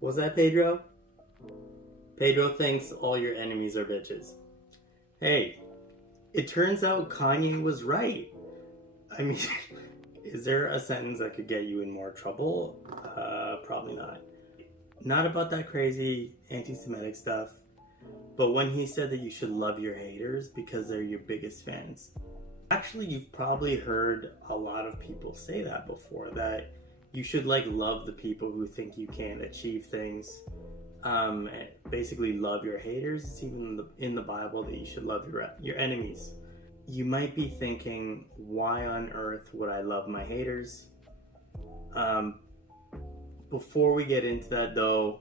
Was that Pedro? Pedro thinks all your enemies are bitches. Hey, it turns out Kanye was right. I mean, is there a sentence that could get you in more trouble? Probably not. Not about that crazy anti-Semitic stuff, but when he said that you should love your haters because they're your biggest fans. Actually, you've probably heard a lot of people say that before, that you should love the people who think you can't achieve things. Basically love your haters. It's even in the Bible that you should love your enemies. You might be thinking, why on earth would I love my haters? Before we get into that though,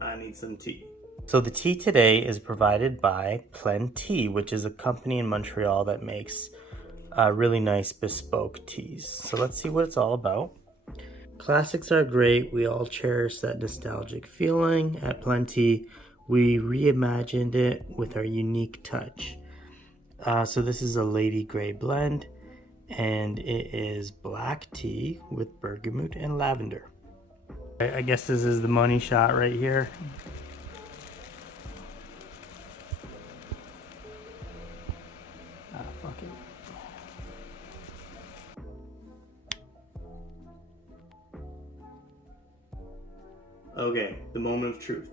I need some tea. So the tea today is provided by Plenty, which is a company in Montreal that makes really nice bespoke teas. So let's see what it's all about. Classics are great. We all cherish that nostalgic feeling. At Plenty, we reimagined it with our unique touch. So this is a Lady Grey blend, and it is black tea with bergamot and lavender. I guess this is the money shot right here. Fuck it. Okay, the moment of truth.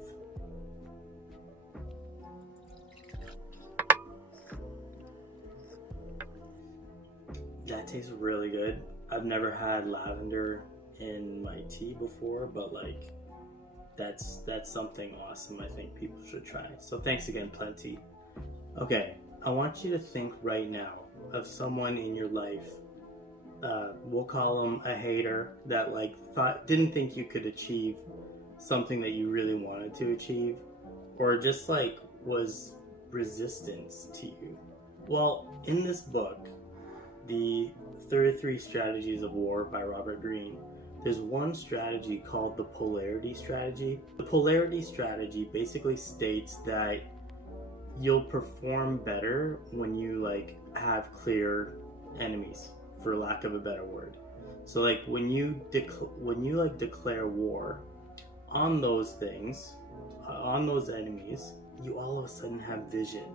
That tastes really good. I've never had lavender in my tea before, but that's something awesome I think people should try. So thanks again, Plenty. Okay, I want you to think right now of someone in your life. We'll call them a hater that didn't think you could achieve something that you really wanted to achieve, or just was resistance to you. Well, in this book, The 33 Strategies of War by Robert Greene, there's one strategy called the polarity strategy. The polarity strategy basically states that you'll perform better when you have clear enemies, for lack of a better word. So when you declare war on those things, on those enemies, you all of a sudden have vision.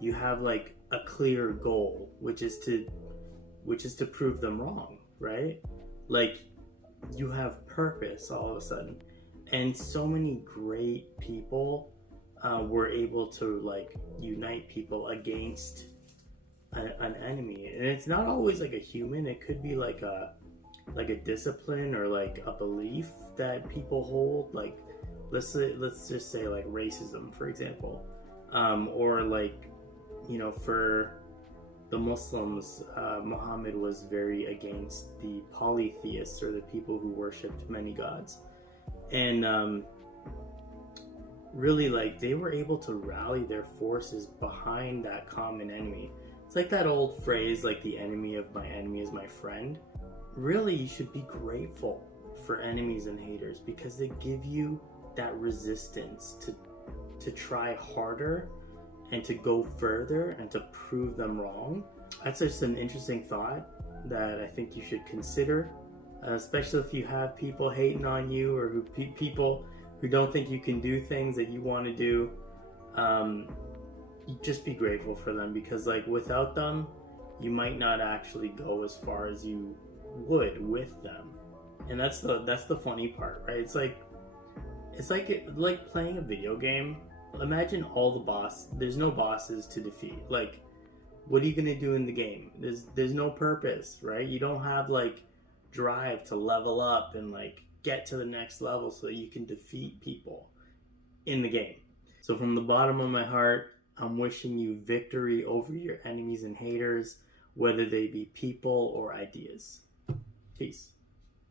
You have a clear goal, which is to prove them wrong, right? You have purpose all of a sudden. And so many great people were able to unite people against an enemy. And it's not always a human. It could be a discipline or a belief that people hold. Let's just say racism, for example, or for the Muslims, Muhammad was very against the polytheists, or the people who worshipped many gods. And really they were able to rally their forces behind that common enemy. It's that old phrase, the enemy of my enemy is my friend. Really, you should be grateful for enemies and haters, because they give you that resistance to try harder and to go further and to prove them wrong. That's just an interesting thought that I think you should consider, especially if you have people hating on you, or people who don't think you can do things that you want to do. You just be grateful for them, because without them, you might not actually go as far as you would with them. And that's the funny part, right? It's like playing a video game. Imagine all the there's no bosses to defeat. What are you gonna do in the game? There's no purpose, right? You don't have drive to level up and get to the next level so that you can defeat people in the game. So from the bottom of my heart, I'm wishing you victory over your enemies and haters, whether they be people or ideas. Peace.